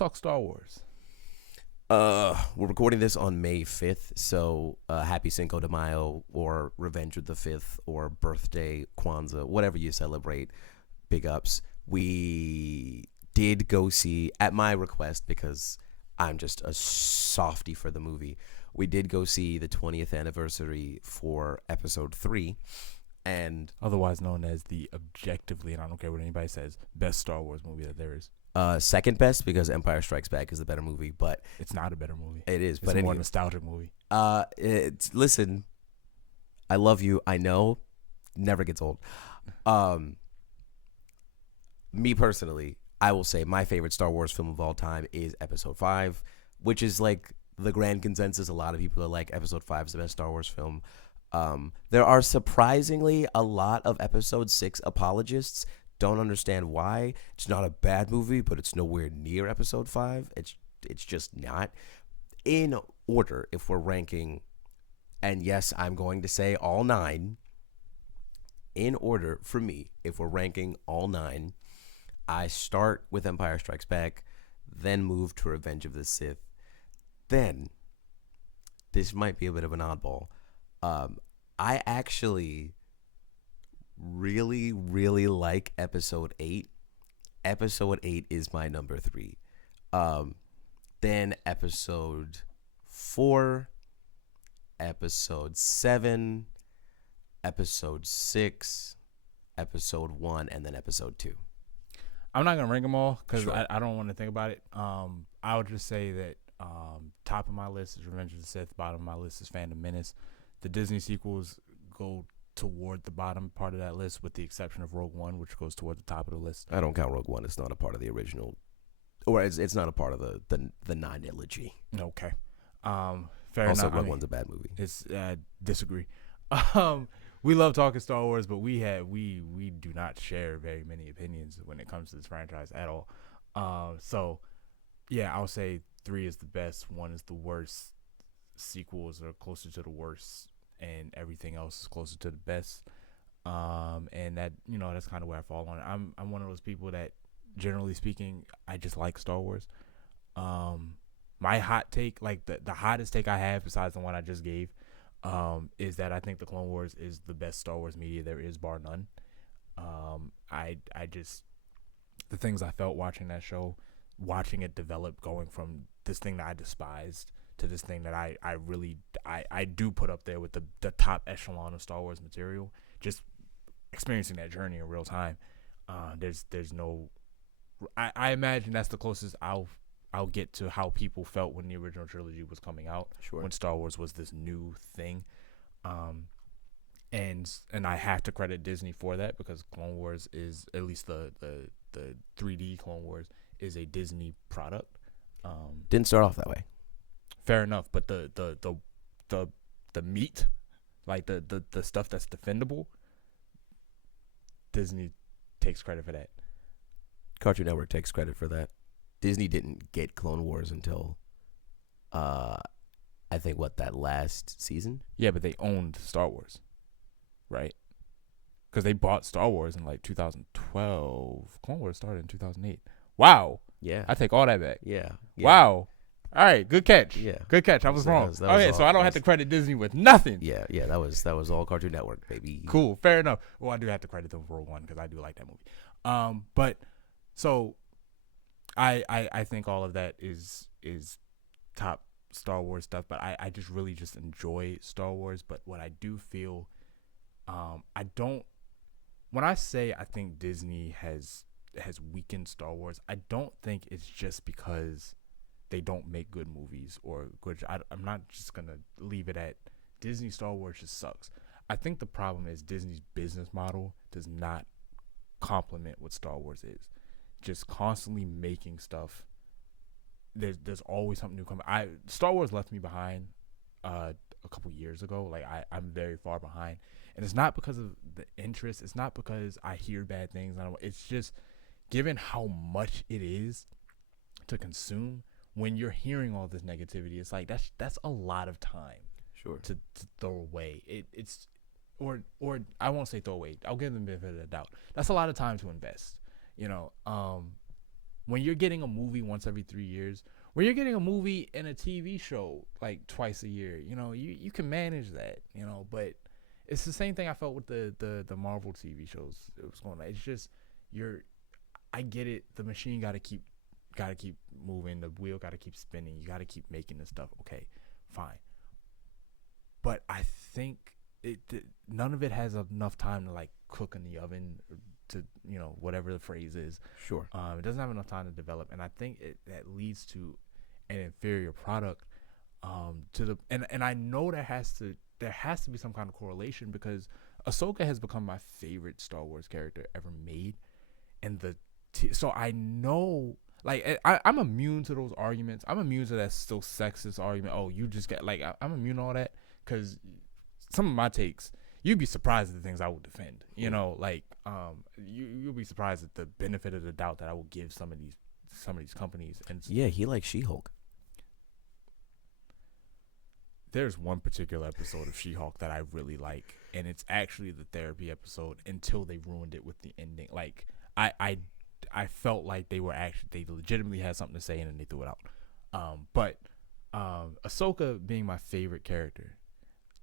talk Star Wars. We're recording this on May 5th, so happy Cinco de Mayo or Revenge of the 5th or birthday, Kwanzaa, whatever you celebrate. Big ups. We did go see, at my request, because I'm just a softie for the movie, we did go see the 20th anniversary for episode 3. And Otherwise known as the objectively, and I don't care what anybody says, best Star Wars movie that there is. second best because Empire Strikes Back is the better movie, but It's not a better movie. it is. It's But a more anyway, nostalgic movie. listen, I love you. I know, never gets old. Me personally, I will say my favorite Star Wars film of all time is Episode 5, which is like the grand consensus. A lot of people are like Episode 5 is the best Star Wars film. There are surprisingly a lot of Episode 6 apologists. Don't understand why. It's not a bad movie, but it's nowhere near Episode 5. It's just not. In order, if we're ranking, and yes, I'm going to say all 9. In order, for me, if we're ranking all 9, I start with Empire Strikes Back, then move to Revenge of the Sith. Then, this might be a bit of an oddball. I actually really, really like Episode 8. Episode 8 is my number 3. Then Episode 4, Episode 7, Episode 6, Episode 1, and then Episode 2. I'm not gonna rank them all because Sure. I don't want to think about it. I would just say that top of my list is Revenge of the Sith. Bottom of my list is Phantom Menace. The Disney sequels go toward the bottom part of that list, with the exception of Rogue One, which goes toward the top of the list. I don't count Rogue One. It's not a part of the original, or it's not a part of the 9 trilogy. Okay. Fair Also, enough. Rogue One's a bad movie. It's disagree. We love talking Star Wars, but we do not share very many opinions when it comes to this franchise at all. So yeah, I'll say 3 is the best, 1 is the worst, sequels are closer to the worst, and everything else is closer to the best. And that, that's kind of where I fall on it. I'm one of those people that, generally speaking, I just like Star Wars. My hot take, like the hottest take I have, besides the one I just gave, is that I think the Clone Wars is the best Star Wars media there is, bar none. I just, the things I felt watching that show, watching it develop, going from this thing that I despised to this thing that I really do put up there with the top echelon of Star Wars material, just experiencing that journey in real time. There's no, I imagine that's the closest I'll get to how people felt when the original trilogy was coming out. Sure. When Star Wars was this new thing. And I have to credit Disney for that, because Clone Wars is, at least the 3D Clone Wars, is a Disney product. Didn't start off that way. Fair enough, but the meat, like the stuff that's defendable, Disney takes credit for that. Cartoon Network takes credit for that. Disney didn't get Clone Wars until, I think, that last season? Yeah, but they owned Star Wars, right? Because they bought Star Wars in like 2012. Clone Wars started in 2008. Wow. Yeah. I take all that back. Yeah. Wow. All right, good catch. Yeah. Good catch. I was That wrong. was- that Okay, was so all- I don't have to credit Disney with nothing. Yeah, that was all Cartoon Network, baby. Cool. Fair enough. Well, I do have to credit them for one, because I do like that movie. But so I think all of that is top Star Wars stuff, but I just really just enjoy Star Wars. But what I do feel, when I say I think Disney has weakened Star Wars, I don't think it's just because they don't make good movies or good. I'm not just gonna leave it at Disney Star Wars just sucks. I think the problem is Disney's business model does not complement what Star Wars is. Just constantly making stuff. There's always something new coming. Star Wars left me behind a couple years ago. Like I'm very far behind, and it's not because of the interest. It's not because I hear bad things. It's just given how much it is to consume. When you're hearing all this negativity, it's like that's a lot of time. Sure. To throw away. It's or I won't say throw away. I'll give them the benefit of the doubt. That's a lot of time to invest. when you're getting a movie once every 3 years, when you're getting a movie and a TV show like twice a year, you can manage that, but it's the same thing I felt with the Marvel TV shows. It was going on. It's just I get it. The machine got to keep moving. The wheel got to keep spinning. You got to keep making this stuff. Okay, fine. But I think none of it has enough time to like cook in the oven to whatever the phrase is. Sure. It doesn't have enough time to develop, and I think that leads to an inferior product. And I know there has to be some kind of correlation, because Ahsoka has become my favorite Star Wars character ever made, and so I know, like, I'm immune to those arguments. I'm immune to that still sexist argument. Oh, you just get like, I'm immune to all that, because some of my takes, you'd be surprised at the things I would defend. Like you'll be surprised at the benefit of the doubt that I will give some of these companies. And yeah, he likes She-Hulk. There's one particular episode of She-Hulk that I really like, and it's actually the therapy episode, until they ruined it with the ending. Like I felt like they legitimately had something to say, and then they threw it out. But Ahsoka being my favorite character,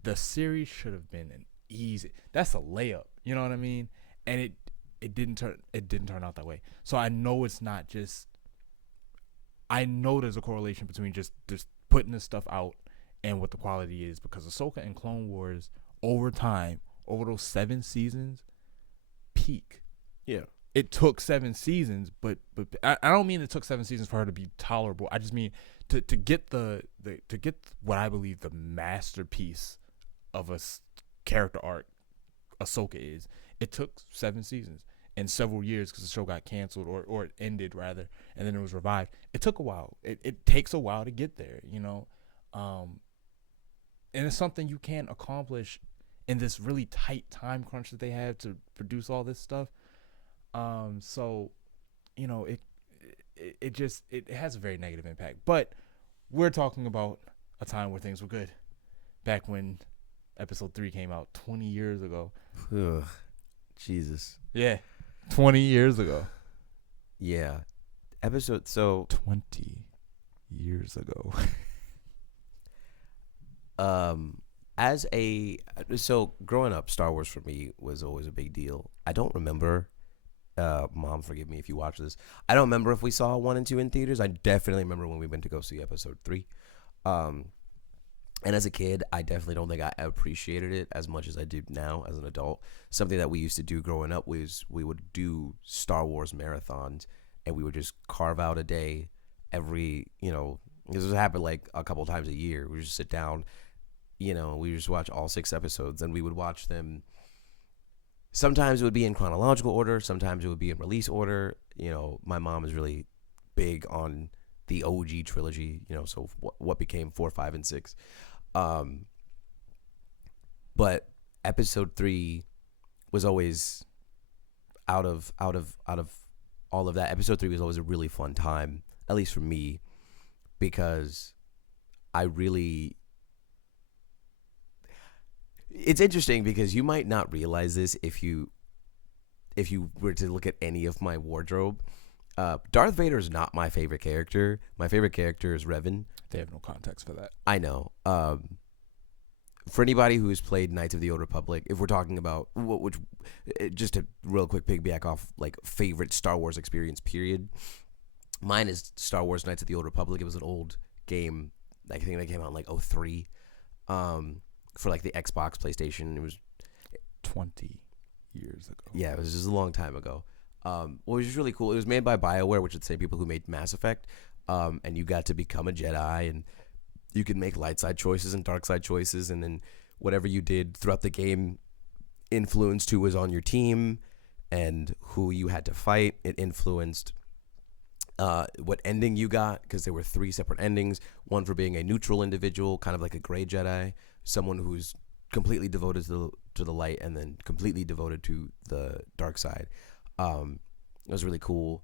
the series should have been an easy. That's a layup. You know what I mean? And it didn't turn out that way. So I know it's not just. I know there's a correlation between just putting this stuff out and what the quality is, because Ahsoka and Clone Wars over time, over those 7 seasons, peak. Yeah. It took 7 seasons, but I don't mean it took 7 seasons for her to be tolerable. I just mean to get to get what I believe the masterpiece of a character arc Ahsoka is. It took 7 seasons and several years, because the show got canceled or it ended rather, and then it was revived. It took a while. It takes a while to get there, and it's something you can't accomplish in this really tight time crunch that they have to produce all this stuff. So, it has a very negative impact. But we're talking about a time where things were good, back when episode 3 came out 20 years ago. Ugh, Jesus. Yeah, 20 years ago. Yeah. 20 years ago. So growing up, Star Wars for me was always a big deal. I don't remember, Mom, forgive me if you watch this, I don't remember if we saw 1 and 2 in theaters. I definitely remember when we went to go see episode 3. And as a kid, I definitely don't think I appreciated it as much as I do now as an adult. Something that we used to do growing up was we would do Star Wars marathons, and we would just carve out a day every, this would happen like a couple times a year. We would just sit down, we just watch all 6 episodes, and we would watch them. Sometimes it would be in chronological order. Sometimes it would be in release order. My mom is really big on the OG trilogy, so what became 4, 5, and 6. But episode 3 was always out of all of that. Episode 3 was always a really fun time, at least for me, because it's interesting, because you might not realize this if you were to look at any of my wardrobe. Darth Vader is not my favorite character. My favorite character is Revan. They have no context for that. I know. For anybody who has played Knights of the Old Republic, if we're talking about just a real quick piggyback off like favorite Star Wars experience period, mine is Star Wars Knights of the Old Republic. It was an old game. I think that came out in like 2003. For like the Xbox, PlayStation. It was 20 years ago. Yeah, it was just a long time ago. What was just really cool, it was made by BioWare, which is the same people who made Mass Effect. And you got to become a Jedi, and you could make light side choices and dark side choices, and then whatever you did throughout the game influenced who was on your team and who you had to fight. It influenced what ending you got, because there were 3 separate endings. One for being a neutral individual, kind of like a gray Jedi, someone who's completely devoted to the light, and then completely devoted to the dark side. It was really cool.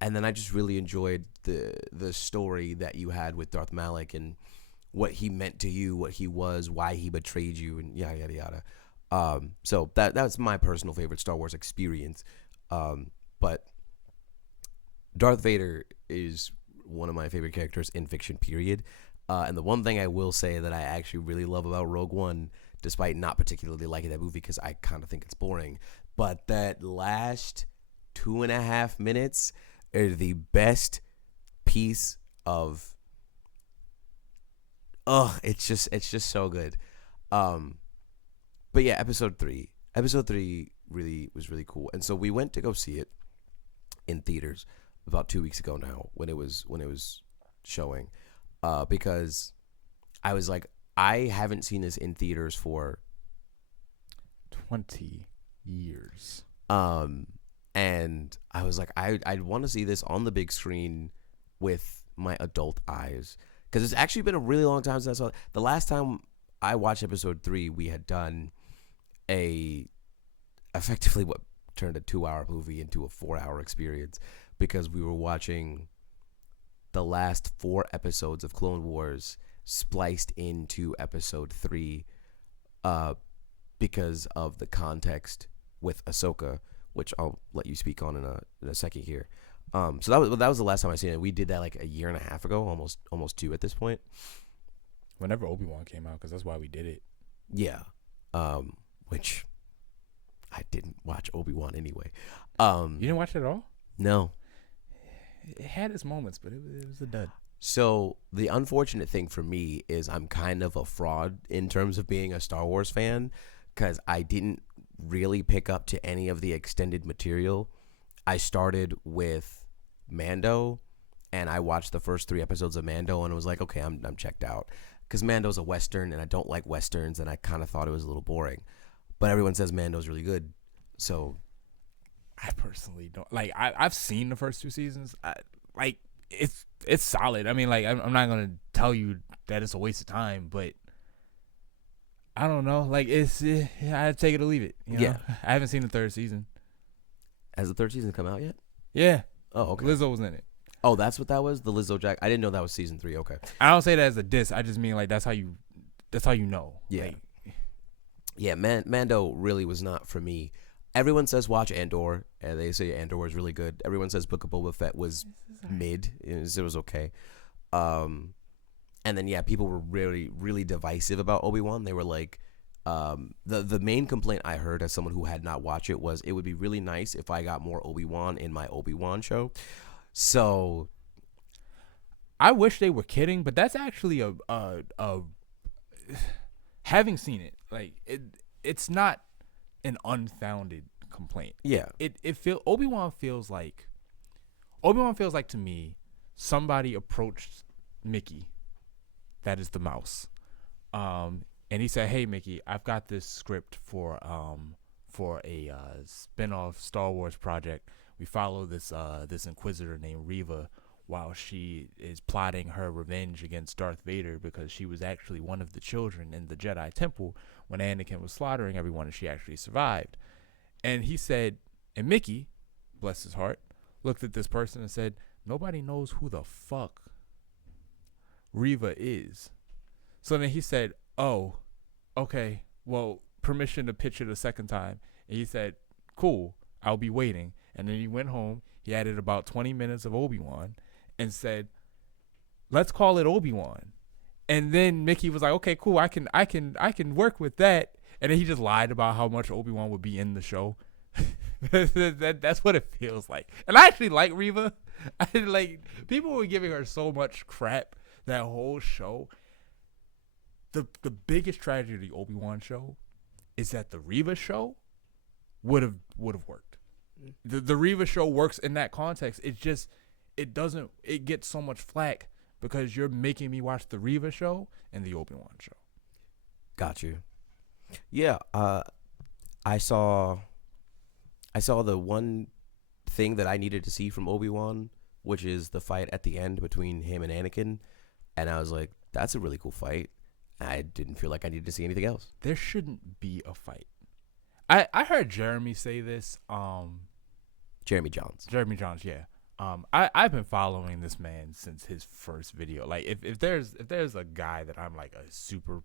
And then I just really enjoyed the story that you had with Darth Malak and what he meant to you, what he was, why he betrayed you, and yada yada yada. So that's my personal favorite Star Wars experience. But Darth Vader is one of my favorite characters in fiction, period. And the one thing I will say that I actually really love about Rogue One, despite not particularly liking that movie because I kind of think it's boring, but that last 2.5 minutes are the best piece of. Oh, it's just so good. But yeah, episode three really was really cool, and so we went to go see it in theaters about 2 weeks ago now when it was showing, because I was like, I haven't seen this in theaters for 20 years. And I was like, I'd want to see this on the big screen with my adult eyes because it's actually been a really long time since I saw it. The last time I watched episode 3, we had done effectively what turned a 2-hour movie into a 4-hour experience because we were watching the last 4 episodes of Clone Wars spliced into episode 3 because of the context with Ahsoka, which I'll let you speak on in a second here. So that was the last time I seen it. We did that like a year and a half ago, almost 2 at this point. Whenever Obi-Wan came out, because that's why we did it. Yeah, which I didn't watch Obi-Wan anyway. You didn't watch it at all? No. It had its moments, but it was a dud. So the unfortunate thing for me is I'm kind of a fraud in terms of being a Star Wars fan because I didn't really pick up to any of the extended material. I started with Mando, and I watched the first 3 episodes of Mando, and it was like, okay, I'm checked out because Mando's a Western, and I don't like Westerns, and I kind of thought it was a little boring. But everyone says Mando's really good, so I personally don't like. I've seen the first 2 seasons. It's solid. I mean, like I'm not gonna tell you that it's a waste of time, but I don't know. Like I take it or leave it. You know? Yeah. I haven't seen the 3rd season. Has the 3rd season come out yet? Yeah. Oh, okay. Lizzo was in it. Oh, that's what that was? The Lizzo Jack? I didn't know that was season 3. Okay. I don't say that as a diss. I just mean like that's how you know. Yeah. Like, yeah, Mando really was not for me. Everyone says watch Andor, and they say Andor was really good. Everyone says Book of Boba Fett was mid. It was okay. And then, yeah, people were really, really divisive about Obi-Wan. They were like, the main complaint I heard as someone who had not watched it was it would be really nice if I got more Obi-Wan in my Obi-Wan show. So I wish they were kidding, but that's actually a having seen it, like it's not an unfounded complaint. Yeah. Obi-Wan feels like to me somebody approached Mickey, that is the mouse, and he said, "Hey Mickey, I've got this script for a spin-off Star Wars project. We follow this Inquisitor named Reva while she is plotting her revenge against Darth Vader because she was actually one of the children in the Jedi Temple when Anakin was slaughtering everyone and she actually survived." And he said, and Mickey, bless his heart, looked at this person and said, "Nobody knows who the fuck Reva is." So then he said, "Oh, okay, well, permission to pitch it a second time." And he said, "Cool, I'll be waiting." And then he went home. He added about 20 minutes of Obi-Wan and said, "Let's call it Obi-Wan." And then Mickey was like, "Okay, cool, I can work with that." And then he just lied about how much Obi-Wan would be in the show. That's what it feels like. And I actually like Reva. People were giving her so much crap that whole show. The biggest tragedy of the Obi-Wan show is that the Reva show would have worked. The Reva show works in that context. It gets so much flack because you're making me watch the Reva show and the Obi-Wan show. Got you. Yeah, I saw the one thing that I needed to see from Obi-Wan, which is the fight at the end between him and Anakin, and I was like, that's a really cool fight. I didn't feel like I needed to see anything else. There shouldn't be a fight. I heard Jeremy say this. Jeremy Jahns, yeah. I've been following this man since his first video. Like, if there's a guy that I'm like a super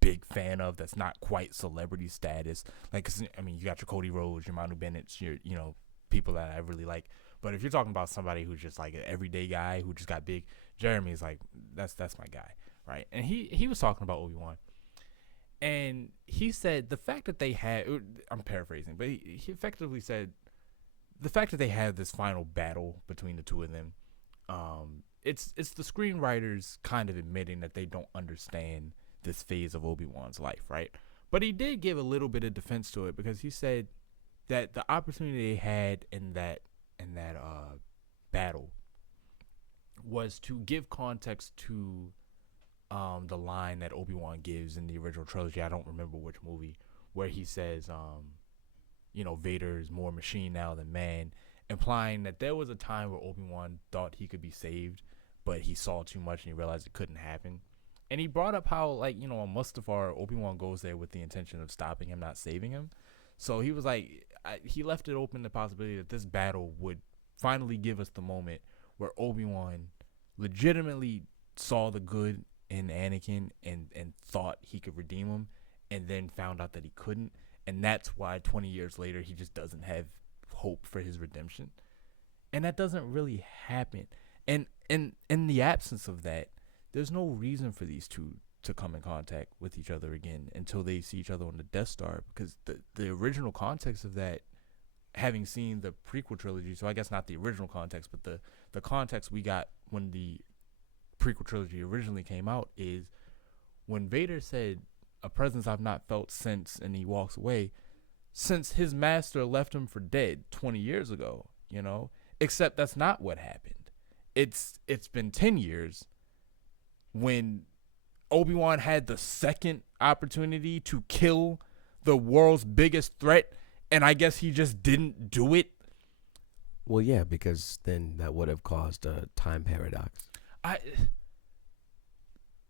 big fan of that's not quite celebrity status, like, 'cause, I mean, you got your Cody Rhodes, your Manu Bennett's, your people that I really like, But if you're talking about somebody who's just like an everyday guy who just got big, Jeremy is like that's my guy, right? And he was talking about Obi-Wan, and he said the fact that they had, I'm paraphrasing, but he effectively said the fact that they had this final battle between the two of them, it's the screenwriters kind of admitting that they don't understand this phase of Obi-Wan's life, right? But he did give a little bit of defense to it because he said that the opportunity they had in that battle was to give context to the line that Obi-Wan gives in the original trilogy. I don't remember which movie, where he says, Vader is more machine now than man, implying that there was a time where Obi-Wan thought he could be saved, but he saw too much and he realized it couldn't happen. And he brought up how, on Mustafar, Obi-Wan goes there with the intention of stopping him, not saving him. So he was like, he left it open the possibility that this battle would finally give us the moment where Obi-Wan legitimately saw the good in Anakin and thought he could redeem him, and then found out that he couldn't. And that's why 20 years later, he just doesn't have hope for his redemption. And that doesn't really happen. And in the absence of that, there's no reason for these two to come in contact with each other again until they see each other on the Death Star, because the original context of that, having seen the prequel trilogy, so I guess not the original context, but the context we got when the prequel trilogy originally came out, is when Vader said, "A presence I've not felt since," and he walks away, since his master left him for dead 20 years ago, except that's not what happened. It's been 10 years when Obi-Wan had the second opportunity to kill the world's biggest threat, and I guess he just didn't do it. Well, yeah, because then that would have caused a time paradox.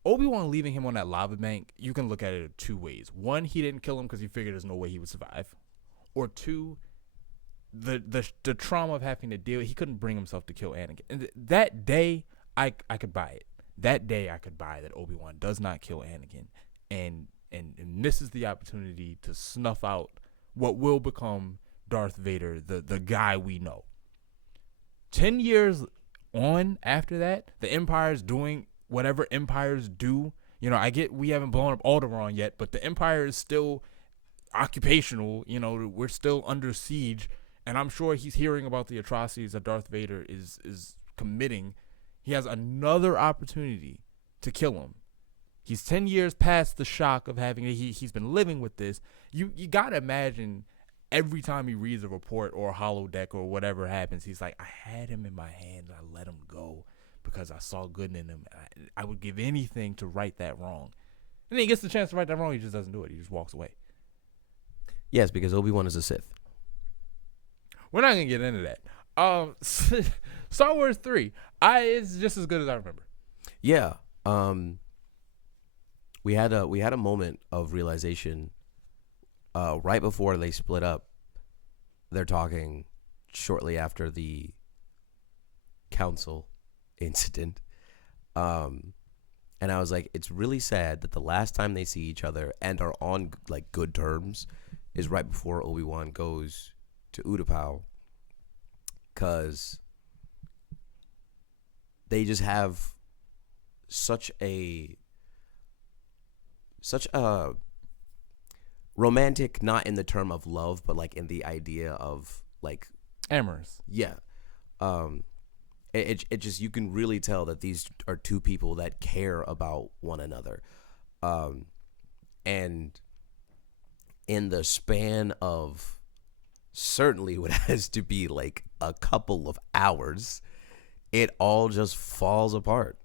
Obi-Wan leaving him on that lava bank, you can look at it two ways. One, he didn't kill him because he figured there's no way he would survive. Or two, the trauma of having to deal, he couldn't bring himself to kill Anakin. And that day, I could buy it. That day, I could buy that Obi-Wan does not kill Anakin and misses the opportunity to snuff out what will become Darth Vader, the guy we know. 10 years on after that, the Empire's doing whatever empires do. I get we haven't blown up Alderaan yet, but the Empire is still occupational. We're still under siege, and I'm sure he's hearing about the atrocities that Darth Vader is committing. He has another opportunity to kill him. He's 10 years past the shock of having he's been living with this. You got to imagine every time he reads a report or a holodeck or whatever happens, he's like, I had him in my hands. I let him go because I saw good in him. I would give anything to right that wrong. And then he gets the chance to right that wrong. He just doesn't do it. He just walks away. Yes, because Obi-Wan is a Sith. We're not going to get into that. Star Wars 3. It's just as good as I remember. Yeah. We had a moment of realization right before they split up. They're talking shortly after the council incident. And I was like, it's really sad that the last time they see each other and are on like good terms is right before Obi-Wan goes to Utapau, because they just have such a romantic, not in the term of love, but like in the idea of like amorous. Yeah. It just, you can really tell that these are two people that care about one another. And in the span of certainly what has to be like a couple of hours, it all just falls apart.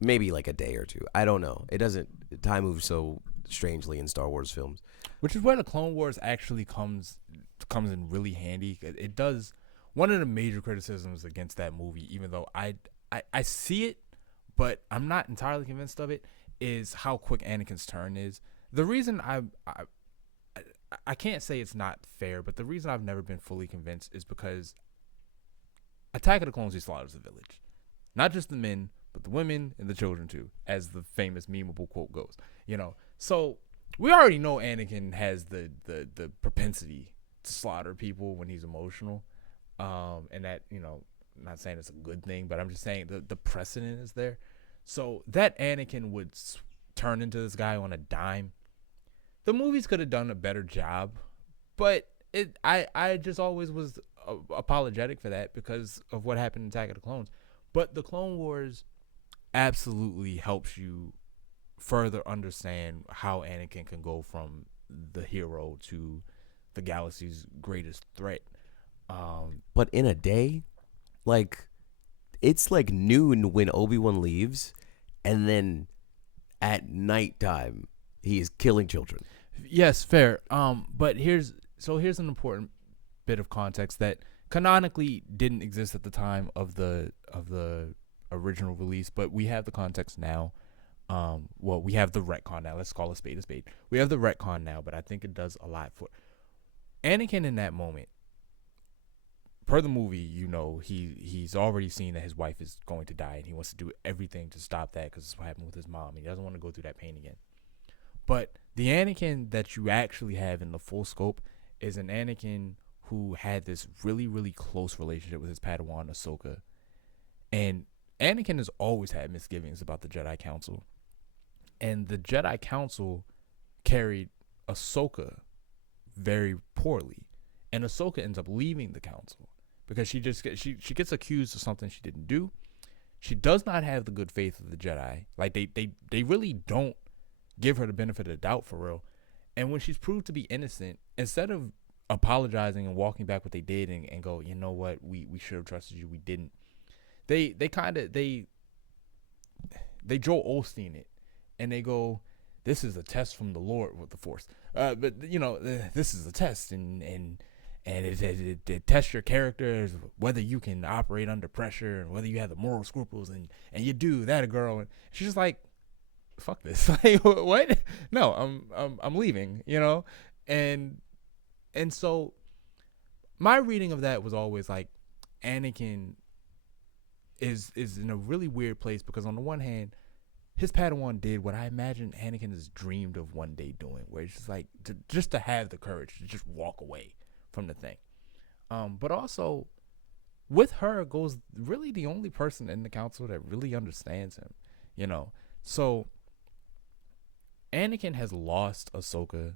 Maybe like a day or two. I don't know. It doesn't, time moves so strangely in Star Wars films. Which is where the Clone Wars actually comes in really handy. It does. One of the major criticisms against that movie, even though I see it, but I'm not entirely convinced of it, is how quick Anakin's turn is. The reason I can't say it's not fair, but the reason I've never been fully convinced is because Attack of the Clones, he slaughters the village. Not just the men, but the women and the children too, as the famous memeable quote goes. So we already know Anakin has the propensity to slaughter people when he's emotional. And that, I'm not saying it's a good thing, but I'm just saying the precedent is there. So that Anakin would turn into this guy on a dime. The movies could have done a better job, but I just always was apologetic for that because of what happened in Attack of the Clones. But the Clone Wars absolutely helps you further understand how Anakin can go from the hero to the galaxy's greatest threat. But in a day, like, it's like noon when Obi-Wan leaves, and then at nighttime he is killing children. Yes, fair. But here's an important bit of context that canonically didn't exist at the time of the original release, but we have the context now. Well, we have the retcon now. Let's call a spade a spade. We have the retcon now, but I think it does a lot for Anakin in that moment. Per the movie, he's already seen that his wife is going to die, and he wants to do everything to stop that because it's what happened with his mom. He doesn't want to go through that pain again. But the Anakin that you actually have in the full scope is an Anakin who had this really, really close relationship with his Padawan Ahsoka. And Anakin has always had misgivings about the Jedi Council. And the Jedi Council carried Ahsoka very poorly. And Ahsoka ends up leaving the council because she gets accused of something she didn't do. She does not have the good faith of the Jedi. Like they really don't give her the benefit of the doubt for real. And when she's proved to be innocent, instead of apologizing and walking back what they did and go, you know what, we should have trusted you, we didn't. They Joel Osteen it, and they go, this is a test from the Lord with the Force. But this is a test, and it tests your character, whether you can operate under pressure and whether you have the moral scruples, and you do that, a girl, and she's just like, fuck this. Like, what? No, I'm leaving, and so my reading of that was always like Anakin is in a really weird place because on the one hand, his Padawan did what I imagine Anakin has dreamed of one day doing, where it's just like just to have the courage to just walk away from the thing. But also with her goes really the only person in the council that really understands him, So Anakin has lost Ahsoka.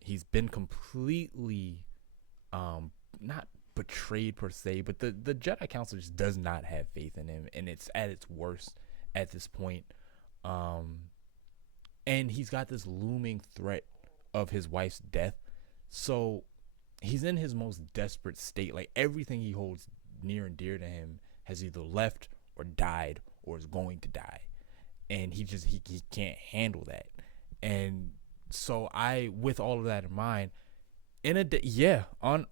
He's been completely not betrayed per se, but the Jedi Council just does not have faith in him, and it's at its worst at this point. And he's got this looming threat of his wife's death. So he's in his most desperate state. Like everything he holds near and dear to him has either left or died or is going to die. And he can't handle that. And so with all of that in mind,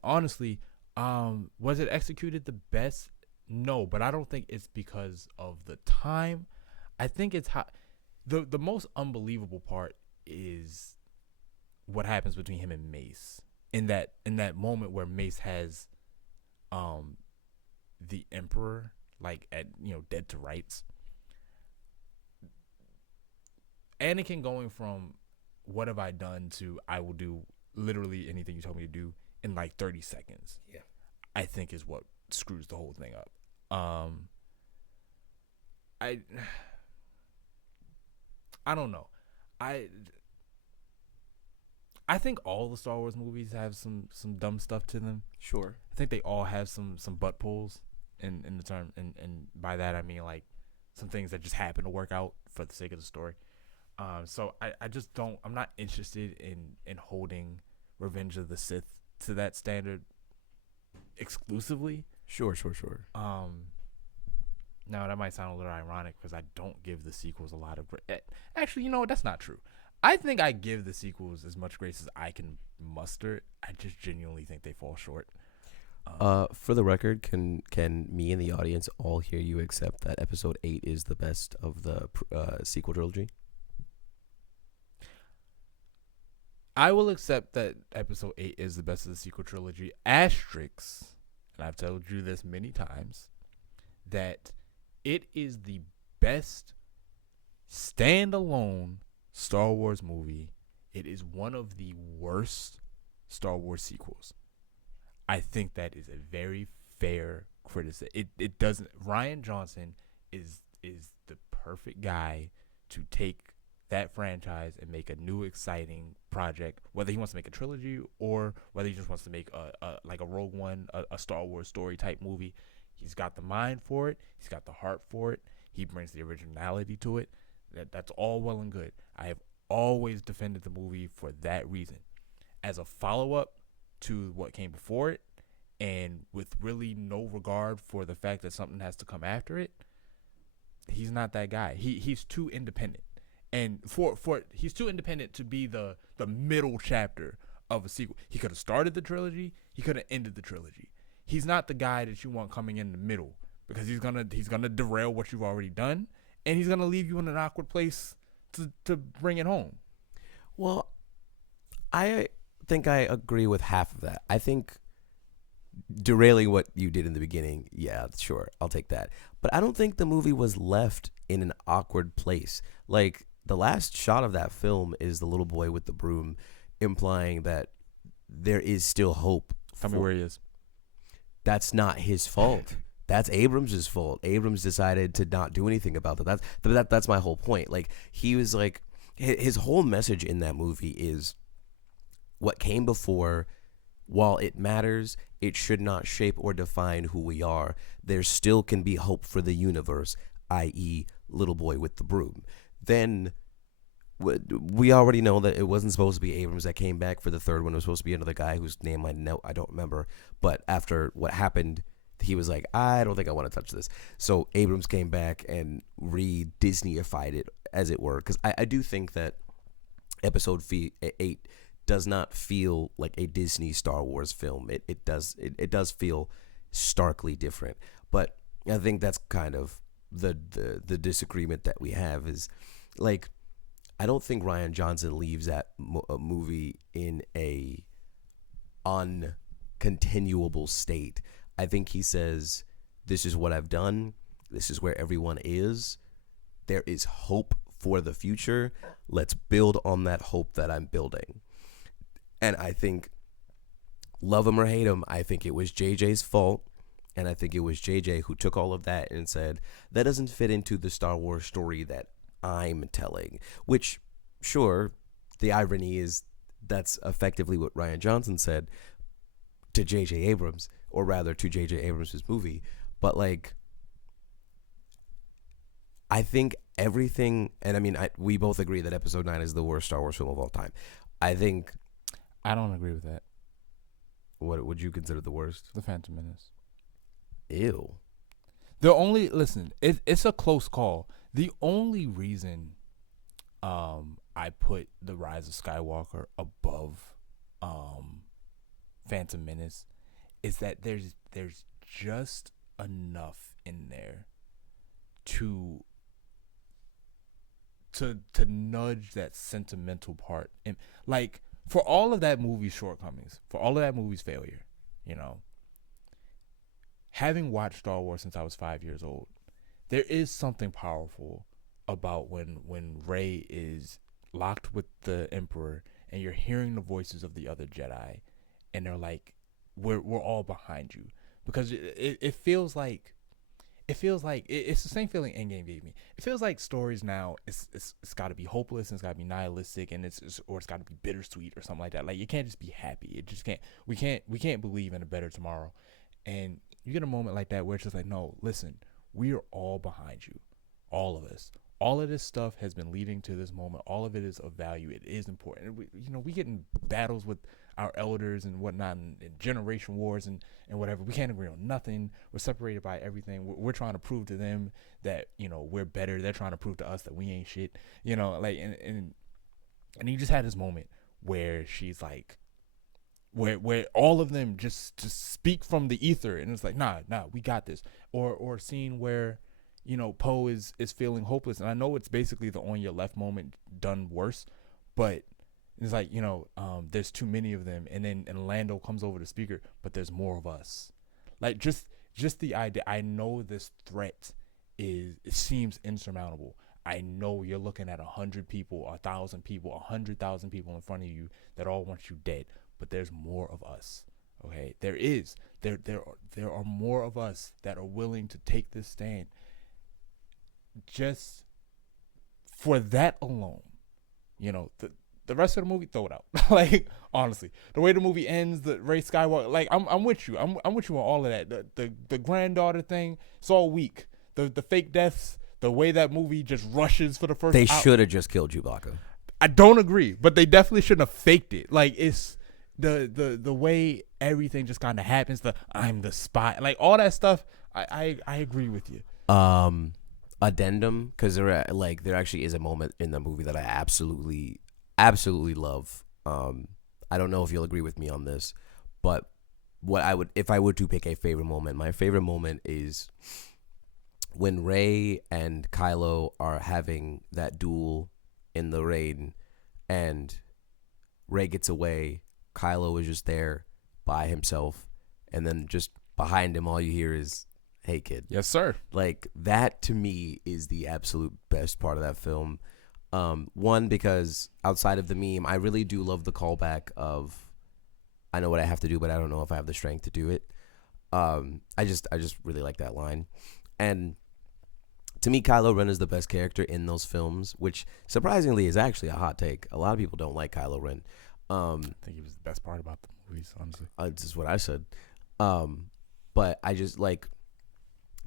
honestly, was it executed the best? No, but I don't think it's because of the time. I think it's how the most unbelievable part is what happens between him and Mace in that moment where Mace has the Emperor like at dead to rights. Anakin going from what have I done to I will do literally anything you told me to do in like 30 seconds. Yeah. I think is what screws the whole thing up. I don't know. I think all the Star Wars movies have some dumb stuff to them. Sure. I think they all have some butt pulls in the term, and by that I mean like some things that just happen to work out for the sake of the story. So I just don't. I'm not interested in holding Revenge of the Sith to that standard exclusively. Sure. Now that might sound a little ironic because I don't give the sequels a lot of actually, that's not true. I think I give the sequels as much grace as I can muster. I just genuinely think they fall short. For the record, can me and the audience all hear you accept that Episode 8 is the best of the sequel trilogy? I will accept that Episode 8 is the best of the sequel trilogy. Asterix, and I've told you this many times, that it is the best standalone Star Wars movie. It is one of the worst Star Wars sequels. I think that is a very fair criticism. It doesn't. Ryan Johnson is the perfect guy to take that franchise and make a new exciting project. Whether he wants to make a trilogy or whether he just wants to make a like a Rogue One, a Star Wars story type movie, he's got the mind for it. He's got the heart for it. He brings the originality to it. That's all well and good. I have always defended the movie for that reason. As a follow up to what came before it, and with really no regard for the fact that something has to come after it, he's not that guy. He's too independent, and for he's too independent to be the middle chapter of a sequel. He could have started the trilogy. He could have ended the trilogy. He's not the guy that you want coming in the middle, because he's gonna derail what you've already done, and he's gonna leave you in an awkward place to bring it home. Well, I think I agree with half of that. I think derailing what you did in the beginning, yeah, sure, I'll take that. But I don't think the movie was left in an awkward place. Like, the last shot of that film is the little boy with the broom, implying that there is still hope. Tell me where he is. That's not his fault. That's Abrams' fault. Abrams decided to not do anything about that. That's my whole point. Like, he was like, his whole message in that movie is what came before, while it matters, it should not shape or define who we are. There still can be hope for the universe, i.e., little boy with the broom. Then we already know that it wasn't supposed to be Abrams that came back for the third one. It was supposed to be another guy whose name I don't remember. But after what happened, he was like, I don't think I want to touch this. So Abrams came back and re-Disneyified it, as it were. Because I do think that Episode 8 does not feel like a Disney Star Wars film. It does feel starkly different. But I think that's kind of the disagreement that we have is, like, I don't think Ryan Johnson leaves that movie in a uncontinuable state. I think he says, this is what I've done. This is where everyone is. There is hope for the future. Let's build on that hope that I'm building. And I think, love him or hate him, I think it was JJ's fault. And I think it was JJ who took all of that and said, that doesn't fit into the Star Wars story that I'm telling. Which, sure, the irony is that's effectively what Ryan Johnson said to J.J. Abrams, or rather to J.J. Abrams' movie. But, like, I think everything, and I mean, we both agree that Episode 9 is the worst Star Wars film of all time. I think... I don't agree with that. What would you consider the worst? The Phantom Menace. Ew. It's a close call. The only reason I put The Rise of Skywalker above Phantom Menace is that there's just enough in there to nudge that sentimental part. And, like, for all of that movie's shortcomings, for all of that movie's failure, having watched Star Wars since I was 5 years old, there is something powerful about when Rey is locked with the Emperor and you're hearing the voices of the other Jedi, and they're like, we're all behind you, because it feels like it's the same feeling Endgame gave me. It feels like stories now, it's got to be hopeless, and it's got to be nihilistic, and it's got to be bittersweet or something like that. Like, you can't just be happy. It just can't. We can't believe in a better tomorrow. And you get a moment like that where it's just like, no, listen, we are all behind you, all of us. All of this stuff has been leading to this moment. All of it is of value. It is important. We get in battles with our elders and whatnot, and generation wars and whatever. We can't agree on nothing. We're separated by everything. We're trying to prove to them that, we're better. They're trying to prove to us that we ain't shit. Like, and you just had this moment where she's like, where all of them just speak from the ether, and it's like, nah, we got this. Or scene where, Poe is feeling hopeless, and I know it's basically the on your left moment done worse, but it's like, there's too many of them, and Lando comes over the speaker, but there's more of us. Like, just the idea. I know this threat it seems insurmountable. I know you're looking at 100 people, 1,000 people, 100,000 people in front of you that all want you dead, but there's more of us. Okay, there are more of us that are willing to take this stand just for that alone. The rest of the movie, throw it out. Like, honestly, the way the movie ends, the Rey Skywalker, like, I'm with you. I'm with you on all of that. The granddaughter thing, it's all weak. The fake deaths, the way that movie just rushes for the first. They should have just killed Chewbacca. I don't agree, but they definitely shouldn't have faked it. Like, it's the way everything just kind of happens. I'm the spy, like all that stuff. I agree with you. Addendum, because there actually is a moment in the movie that I absolutely love. I don't know if you'll agree with me on this, but if I were to pick a favorite moment, my favorite moment is when Rey and Kylo are having that duel in the rain, and Rey gets away. Kylo is just there by himself, and then just behind him, all you hear is, "Hey, kid." Yes, sir. Like, that to me is the absolute best part of that film. One, because outside of the meme, I really do love the callback of, "I know what I have to do, but I don't know if I have the strength to do it." I just really like that line. And to me, Kylo Ren is the best character in those films, which surprisingly is actually a hot take. A lot of people don't like Kylo Ren. I think he was the best part about the movies, honestly. This is what I said. But I just like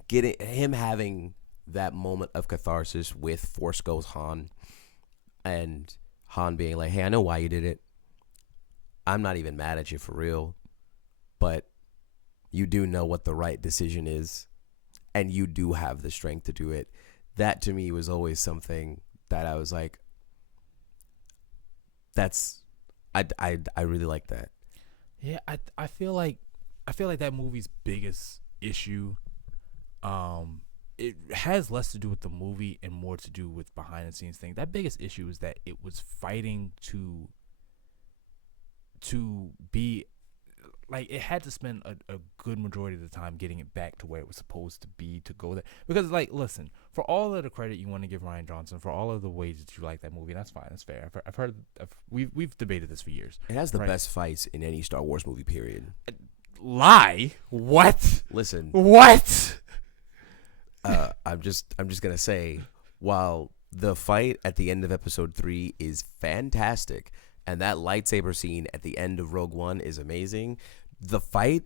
getting him having that moment of catharsis with Force Ghost Han, and Han being like, "Hey, I know why you did it. I'm not even mad at you for real, but you do know what the right decision is, and you do have the strength to do it." That to me was always something that I was like, I really like that. Yeah, I feel like that movie's biggest issue, it has less to do with the movie and more to do with behind the scenes thing. That biggest issue is that it was fighting to be like, it had to spend a good majority of the time getting it back to where it was supposed to be, to go there. Because, like, listen, for all of the credit you want to give Rian Johnson, for all of the ways that you like that movie, that's fine, that's fair. I've heard, we've debated this for years. It has the best fights in any Star Wars movie, period. Lie? What? Listen. What? I'm just gonna say, while the fight at the end of Episode 3 is fantastic, and that lightsaber scene at the end of Rogue One is amazing, the fight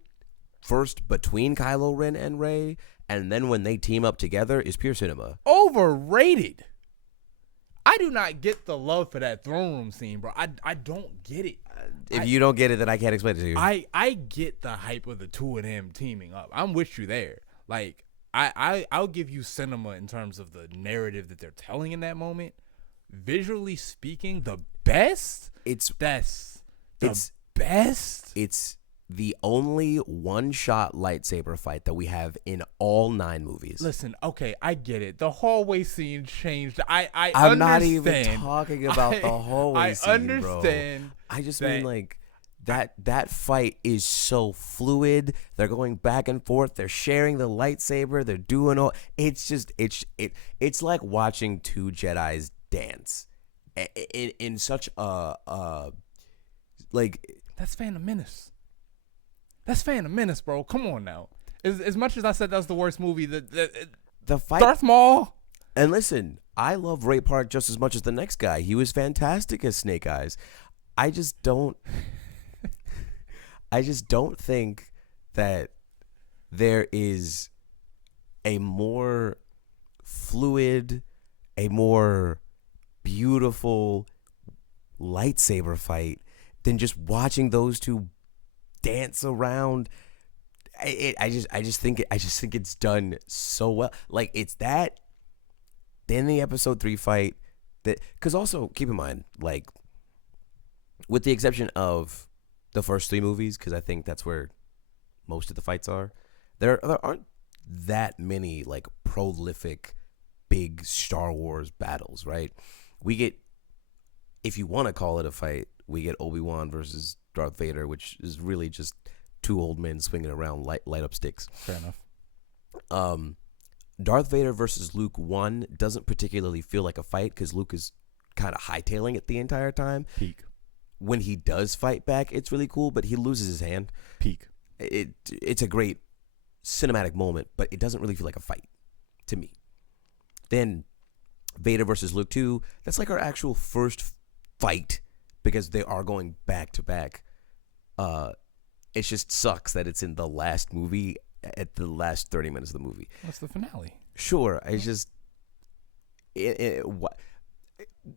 first between Kylo Ren and Rey, and then when they team up together, is pure cinema. Overrated. I do not get the love for that throne room scene, bro. I don't get it. If you don't get it, then I can't explain it to you. I get the hype of the two of them teaming up. I'm with you there. Like, I'll give you cinema in terms of the narrative that they're telling in that moment. Visually speaking, the best. It's best. It's the only one-shot lightsaber fight that we have in all 9 movies. Listen, okay, I get it. The hallway scene changed. I'm understand. Not even talking about the hallway scene, understand. Bro. I just mean, like, that fight is so fluid. They're going back and forth. They're sharing the lightsaber. They're doing all. It's just it's like watching two Jedis dance in such a like. That's Phantom Menace. That's Phantom Menace, bro. Come on now. As much as I said that was the worst movie, the fight, Darth Maul. And listen, I love Ray Park just as much as the next guy. He was fantastic as Snake Eyes. I just don't think that there is a more fluid, a more beautiful lightsaber fight than just watching those two dance around. I just think it's done so well. Like, it's that. Then the Episode 3 fight, that, because also keep in mind, like, with the exception of the first 3 movies, because I think that's where most of the fights are, there aren't that many, like, prolific big Star Wars battles, right? We get, if you want to call it a fight, we get Obi-Wan versus Darth Vader, which is really just two old men swinging around light up sticks. Fair enough. Darth Vader versus Luke 1 doesn't particularly feel like a fight because Luke is kind of hightailing it the entire time. Peak. when he does fight back, it's really cool, but he loses his hand. Peak. It's a great cinematic moment, but it doesn't really feel like a fight to me. Then Vader versus Luke 2, that's like our actual first fight because they are going back to back. It just sucks that it's in the last movie at the last 30 minutes of the movie. What's the finale? Sure, it's just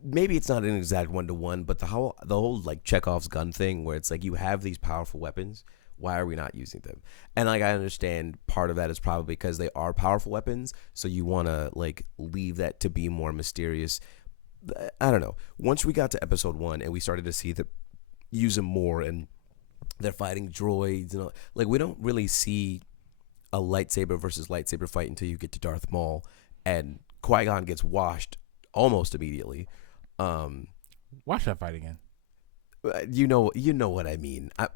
maybe it's not an exact 1-to-1, but the whole like Chekhov's gun thing where it's like you have these powerful weapons, why are we not using them? And like I understand part of that is probably because they are powerful weapons, so you want to like leave that to be more mysterious. I don't know. Once we got to episode 1 and we started to see that use them more and they're fighting droids and all, like we don't really see a lightsaber versus lightsaber fight until you get to Darth Maul and Qui-Gon gets washed almost immediately. Watch that fight again. You know what I mean. I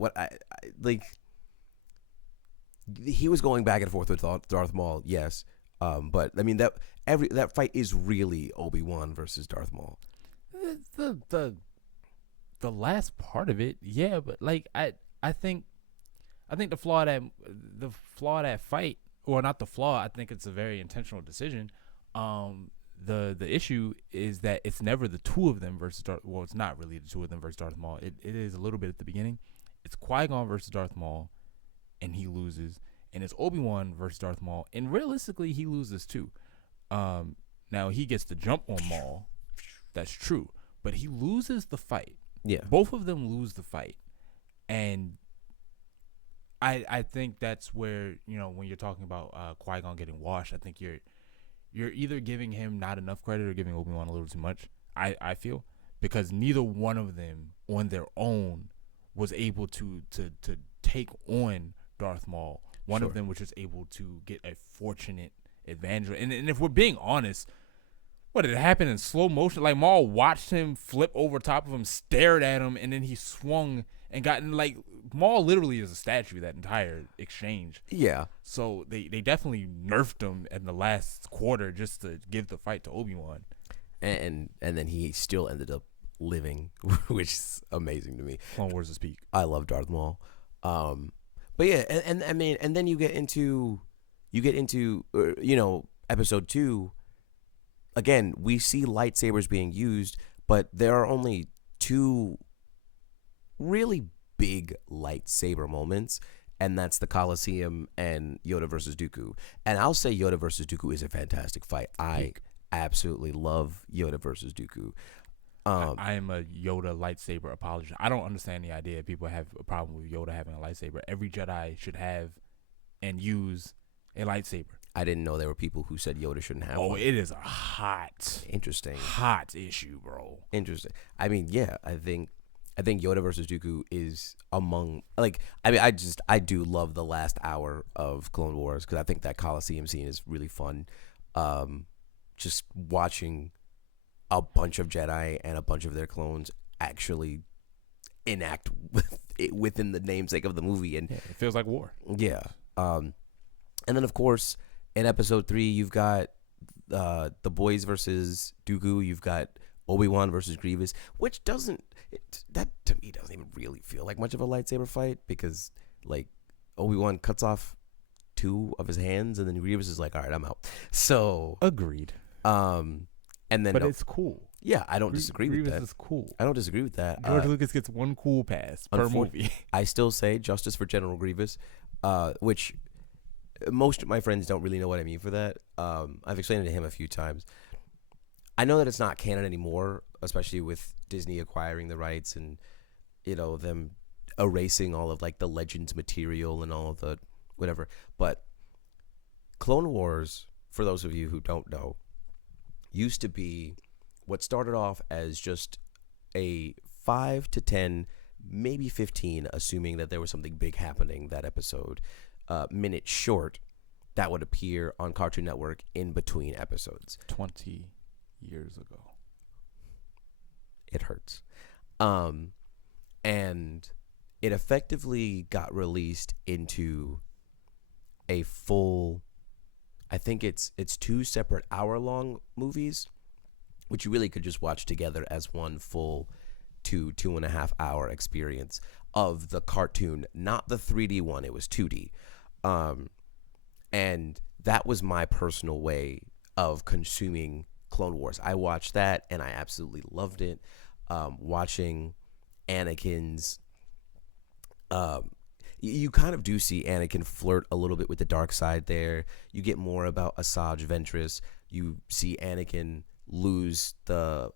like. He was going back and forth with Darth Maul, yes, but I mean that fight is really Obi-Wan versus Darth Maul. The last part of it, yeah, but like I think the flaw of that fight, or not the flaw, I think it's a very intentional decision. The issue is that it's never the two of them versus Darth. Well, it's not really the two of them versus Darth Maul. It is a little bit at the beginning. It's Qui-Gon versus Darth Maul, and he loses. And it's Obi-Wan versus Darth Maul, and realistically, he loses too. Now he gets the jump on Maul. That's true, but he loses the fight. Yeah, both of them lose the fight, and I think that's where, you know, when you're talking about Qui-Gon getting washed, I think you're either giving him not enough credit or giving Obi-Wan a little too much. I feel, because neither one of them on their own was able to take on Darth Maul. One of them was just able to get a fortunate advantage. And if we're being honest, what did it happen in slow motion? Like Maul watched him flip over top of him, stared at him, and then he swung and got in. Like Maul literally is a statue that entire exchange. Yeah. So they definitely nerfed him in the last quarter just to give the fight to Obi-Wan. And then he still ended up living, which is amazing to me. Clone Wars is peak. I love Darth Maul. But yeah, and I mean, and then you get into you know, episode 2. Again, we see lightsabers being used, but there are only 2 really big lightsaber moments, and that's the Colosseum and Yoda versus Dooku. And I'll say Yoda versus Dooku is a fantastic fight. I absolutely love Yoda versus Dooku. I am a Yoda lightsaber apologist. I don't understand the idea people have a problem with Yoda having a lightsaber. Every Jedi should have and use a lightsaber. I didn't know there were people who said Yoda shouldn't have one. It is a hot issue, bro. Interesting. I mean, yeah, I think Yoda versus Dooku is among, like, I mean, I do love the last hour of Clone Wars because I think that Coliseum scene is really fun. Just watching a bunch of Jedi and a bunch of their clones actually enact within the namesake of the movie, and it feels like war. Yeah. And then of course in episode 3 you've got the boys versus Dooku. You've got Obi-Wan versus Grievous, which that to me doesn't even really feel like much of a lightsaber fight because like Obi-Wan cuts off 2 of his hands and then Grievous is like, all right, I'm out. So agreed. And then, but it's cool. Yeah, I don't disagree with that. Grievous is cool. I don't disagree with that. George Lucas gets 1 cool pass per movie. I still say justice for General Grievous, which most of my friends don't really know what I mean for that. I've explained it to him a few times. I know that it's not canon anymore, especially with Disney acquiring the rights and, you know, them erasing all of like the Legends material and all of the whatever. But Clone Wars, for those of you who don't know, used to be what started off as just a 5 to 10, maybe 15, assuming that there was something big happening that episode, minute short that would appear on Cartoon Network in between episodes. 20 years ago. It hurts. And it effectively got released into a full, I think it's 2 separate hour-long movies, which you really could just watch together as one full 2.5 hour experience of the cartoon, not the 3D one. It was 2D. And that was my personal way of consuming Clone Wars. I watched that and I absolutely loved it. Watching Anakin's, you kind of do see Anakin flirt a little bit with the dark side there. You get more about Asajj Ventress. You see Anakin lose the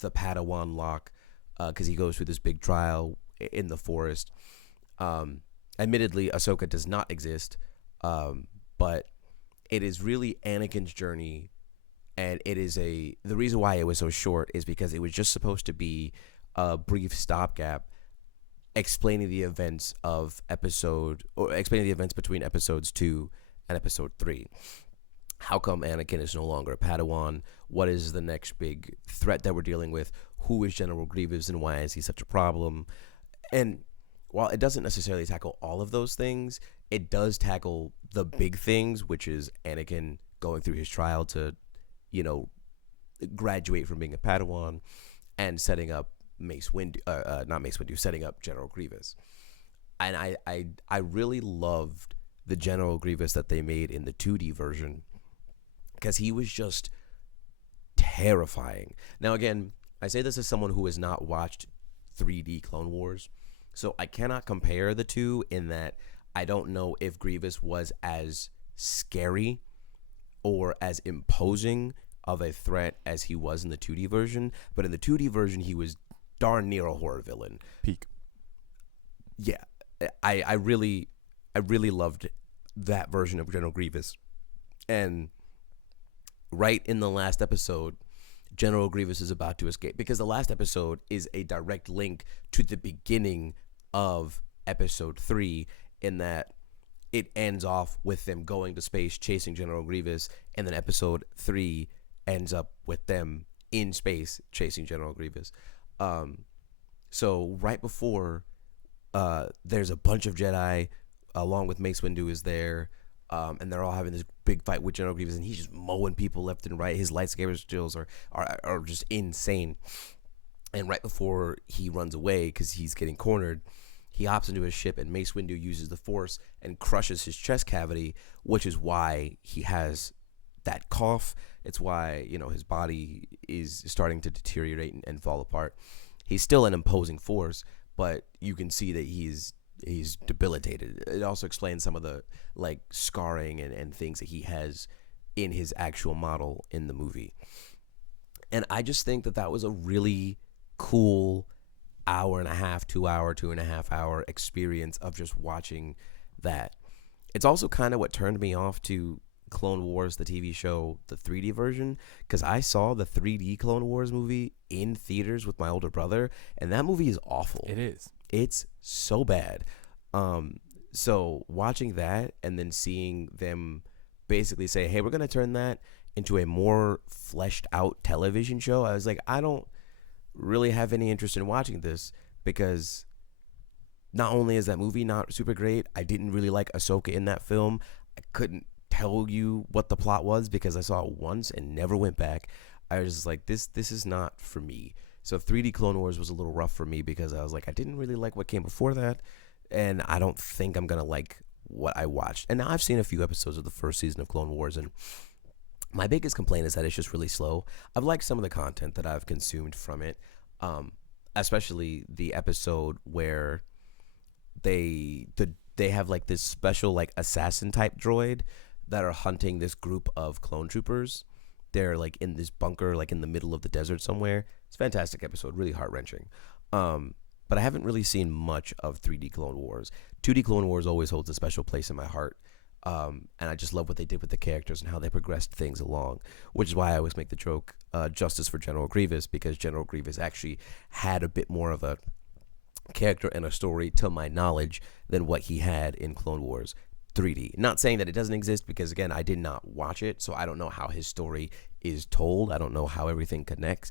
Padawan lock because he goes through this big trial in the forest. Admittedly, Ahsoka does not exist, but it is really Anakin's journey, and it is the reason why it was so short is because it was just supposed to be a brief stopgap explaining the events between episodes 2 and episode 3. How come Anakin is no longer a Padawan? What is the next big threat that we're dealing with? Who is General Grievous and why is he such a problem? And while it doesn't necessarily tackle all of those things, it does tackle the big things, which is Anakin going through his trial to, graduate from being a Padawan and setting up setting up General Grievous. And I really loved the General Grievous that they made in the 2D version because he was just terrifying. Now, again, I say this as someone who has not watched 3D Clone Wars, so I cannot compare the two in that I don't know if Grievous was as scary or as imposing of a threat as he was in the 2D version, but in the 2D version, he was darn near a horror villain. Peak. Yeah, I really loved that version of General Grievous. And right in the last episode, General Grievous is about to escape because the last episode is a direct link to the beginning of episode 3 in that it ends off with them going to space chasing General Grievous, and then episode 3 ends up with them in space chasing General Grievous. So right before there's a bunch of Jedi along with Mace Windu is there, and they're all having this big fight with General Grievous, and he's just mowing people left and right. His lightsaber skills are just insane. And right before he runs away because he's getting cornered, he hops into his ship, and Mace Windu uses the Force and crushes his chest cavity, which is why he has that cough. It's why, his body is starting to deteriorate and fall apart. He's still an imposing force, but you can see that he's debilitated. It also explains some of the scarring and things that he has in his actual model in the movie. And I just think that was a really cool hour and a half, 2 hour, 2.5 hour experience of just watching that. It's also kind of what turned me off to Clone Wars, the TV show, the 3D version, because I saw the 3D Clone Wars movie in theaters with my older brother, and that movie is awful. It is. It's so bad. So watching that and then seeing them basically say, hey, we're going to turn that into a more fleshed out television show, I was like, I don't really have any interest in watching this because not only is that movie not super great, I didn't really like Ahsoka in that film. I couldn't tell you what the plot was because I saw it once and never went back. I was just like, this is not for me. So 3D Clone Wars was a little rough for me because I was like, I didn't really like what came before that, and I don't think I'm gonna like what I watched. And now I've seen a few episodes of the first season of Clone Wars, and my biggest complaint is that it's just really slow. I've liked some of the content that I've consumed from it, especially the episode where they have this special assassin type droid that are hunting this group of clone troopers. They're in this bunker in the middle of the desert somewhere. It's a fantastic episode, really heart-wrenching. But I haven't really seen much of 3D Clone Wars. 2D Clone Wars always holds a special place in my heart. And I just love what they did with the characters and how they progressed things along, which is why I always make the joke, justice for General Grievous, because General Grievous actually had a bit more of a character and a story, to my knowledge, than what he had in Clone Wars 3D. Not saying that it doesn't exist, because, again, I did not watch it, so I don't know how his story is told. I don't know how everything connects.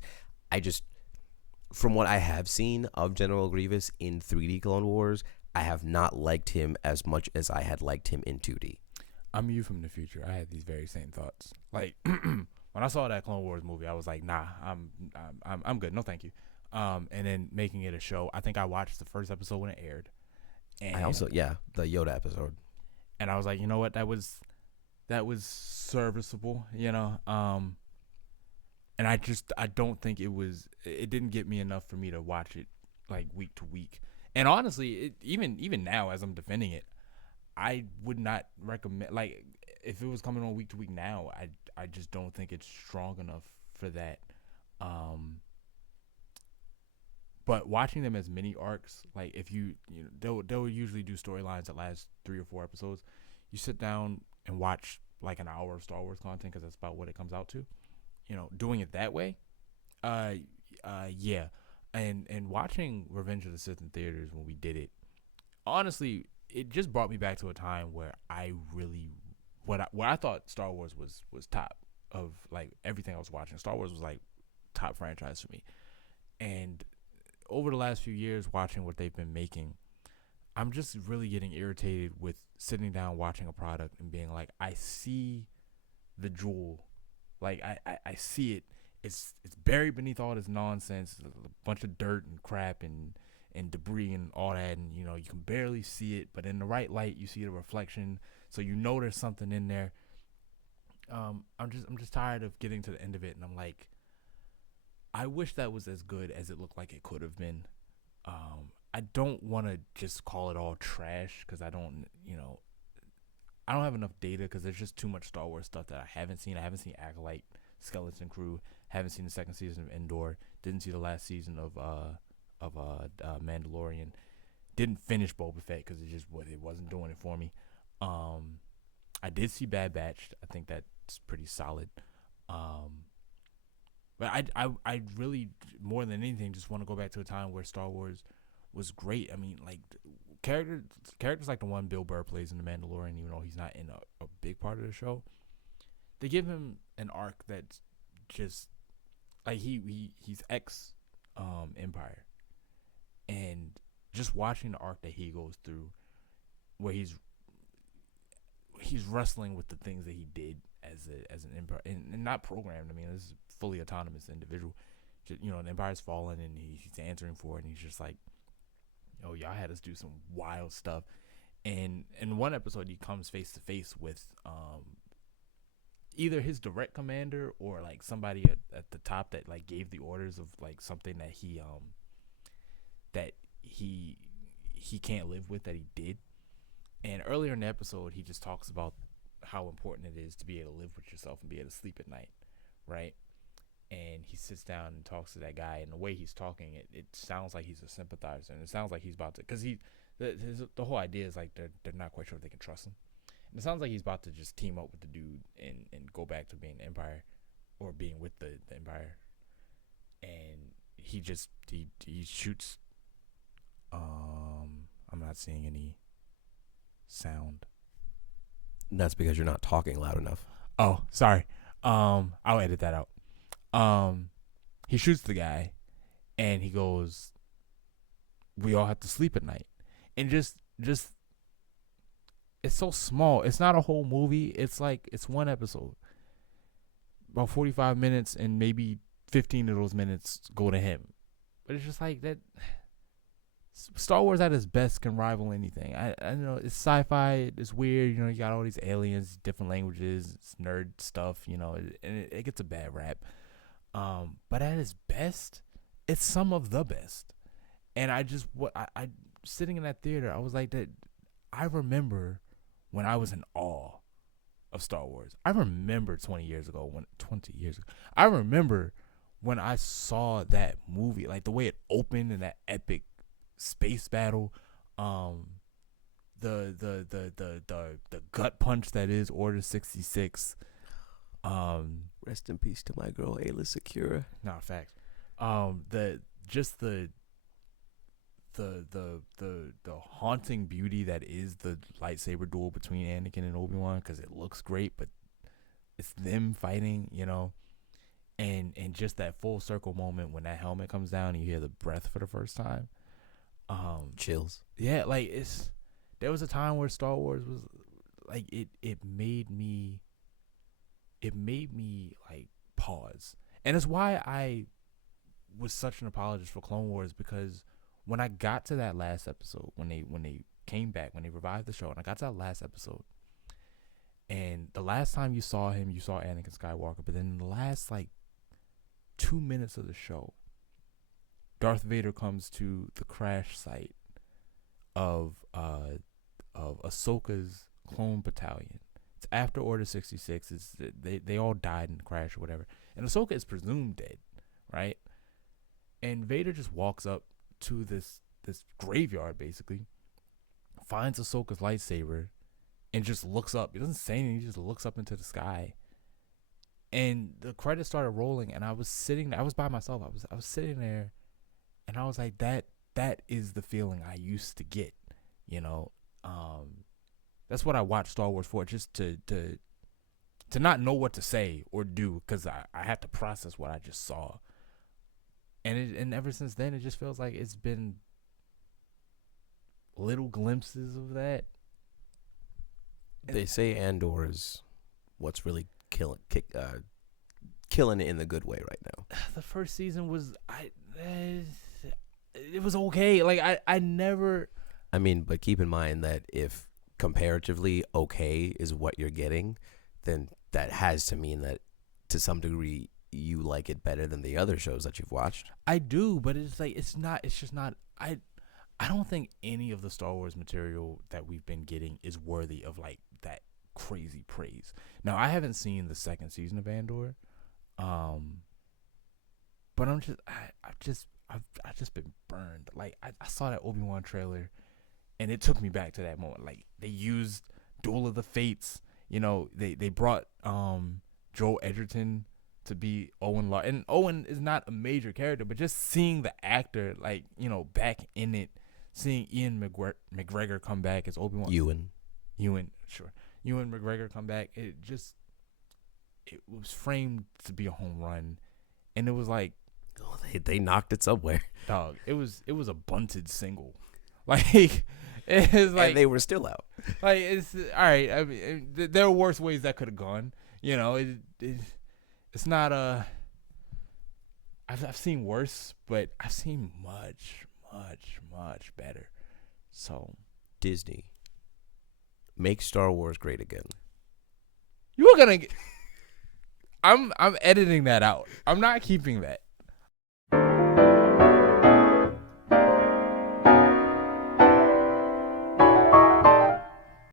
From what I have seen of General Grievous in 3D Clone Wars, I have not liked him as much as I had liked him in 2D. I'm you from the future. I had these very same thoughts. When I saw that Clone Wars movie, I was like, nah, I'm good. No, thank you. and then making it a show. I think I watched the first episode when it aired, I and also the Yoda episode. I was like, you know what, that was serviceable, and I don't think it didn't get me enough for me to watch it like week to week. And honestly, even now as I'm defending it, I would not recommend, like, if it was coming on week to week now, I just don't think it's strong enough for that. But watching them as mini arcs, like if they'll usually do storylines that last 3 or 4 episodes. You sit down and watch like an hour of Star Wars content because that's about what it comes out to. Doing it that way, yeah. And watching Revenge of the Sith in theaters when we did it, honestly, it just brought me back to a time where I really what I thought Star Wars was top of like everything I was watching. Star Wars was like top franchise for me. And over the last few years watching what they've been making, I'm just really getting irritated with sitting down watching a product and being like, I see the jewel. Like I see it. It's buried beneath all this nonsense, a bunch of dirt and crap and debris and all that, and you can barely see it, but in the right light you see the reflection, so there's something in there. I'm just tired of getting to the end of it, and I'm like, I wish that was as good as it looked like it could have been. I don't want to just call it all trash because I don't have enough data because there's just too much Star Wars stuff that I haven't seen. I haven't seen Acolyte, Skeleton Crew, haven't seen the second season of Endor, didn't see the last season of Mandalorian, didn't finish Boba Fett because it wasn't doing it for me. I did see Bad Batch. I think that's pretty solid. But I really, more than anything, just want to go back to a time where Star Wars was great. I mean, like, characters like the one Bill Burr plays in The Mandalorian, even though he's not in a big part of the show, they give him an arc that's just like he's ex Empire, and just watching the arc that he goes through, where he's wrestling with the things that he did as an Empire and not programmed. I mean, this is fully autonomous individual. Just, the Empire's fallen and he's answering for it, and he's just like, oh, y'all had us do some wild stuff. And in one episode, he comes face to face with either his direct commander or like somebody at the top that like gave the orders of like something that he can't live with that he did. And earlier in the episode, he just talks about how important it is to be able to live with yourself and be able to sleep at night, right? And he sits down and talks to that guy, and the way he's talking, it sounds like he's a sympathizer, and it sounds like he's about to, because the whole idea is like they're not quite sure if they can trust him, and it sounds like he's about to just team up with the dude and go back to being the Empire, or being with the Empire, and he shoots. I'm not seeing any sound. That's because you're not talking loud enough. Oh, sorry. I'll edit that out. He shoots the guy, and he goes, "We all have to sleep at night," and just it's so small. It's not a whole movie. It's like it's one episode, about 45 minutes, and maybe 15 of those minutes go to him. But it's just like that. Star Wars at its best can rival anything. I know it's sci-fi, it's weird, you got all these aliens, different languages, it's nerd stuff, and it gets a bad rap. But at its best, it's some of the best. And I sitting in that theater, I was like that. I remember when I was in awe of Star Wars. I remember 20 years ago. I remember when I saw that movie, like the way it opened in that epic space battle, the gut punch that is Order 66. Rest in peace to my girl Ayla Secura. Nah, facts. The haunting beauty that is the lightsaber duel between Anakin and Obi-Wan, because it looks great, but it's them fighting, and just that full circle moment when that helmet comes down and you hear the breath for the first time. Chills. Yeah, like there was a time where Star Wars was like it made me like pause. And it's why I was such an apologist for Clone Wars because when I got to that last episode, when they came back, when they revived the show, and I got to that last episode, and the last time you saw him, you saw Anakin Skywalker, but then in the last like 2 minutes of the show, Darth Vader comes to the crash site of Ahsoka's clone battalion. It's after Order 66. They all died in the crash or whatever, and Ahsoka is presumed dead, right? And Vader just walks up to this graveyard, basically, finds Ahsoka's lightsaber, and just looks up. He doesn't say anything. He just looks up into the sky. And the credits started rolling, and I was by myself. I was sitting there, and I was like, that is the feeling I used to get, you know. That's what I watched Star Wars for, just to not know what to say or do, because I had to process what I just saw. And ever since then, it just feels like it's been little glimpses of that. They say Andor is what's really killing it in the good way right now. The first season was it was okay. Like I never. I mean, but keep in mind that if comparatively okay is what you're getting, then that has to mean that to some degree you like it better than the other shows that you've watched. I do, but it's like it's just not. I don't think any of the Star Wars material that we've been getting is worthy of like that crazy praise. Now, I haven't seen the second season of Andor, but I've just been burned. Like I saw that Obi-Wan trailer, and it took me back to that moment. Like they used Duel of the Fates. You know, they brought Joel Edgerton to be Owen Law, and Owen is not a major character, but just seeing the actor, like, you know, back in it, seeing Ian McGregor come back as Obi-Wan. Ewan McGregor come back. It was framed to be a home run, and it was like, oh, they knocked it somewhere. Dog, it was a bunted single, like it's like, and they were still out. Like it's all right. I mean, there are worse ways that could have gone. You know, it's not a. I've seen worse, but I've seen much better. So Disney, make Star Wars great again. You were gonna. I'm editing that out. I'm not keeping that.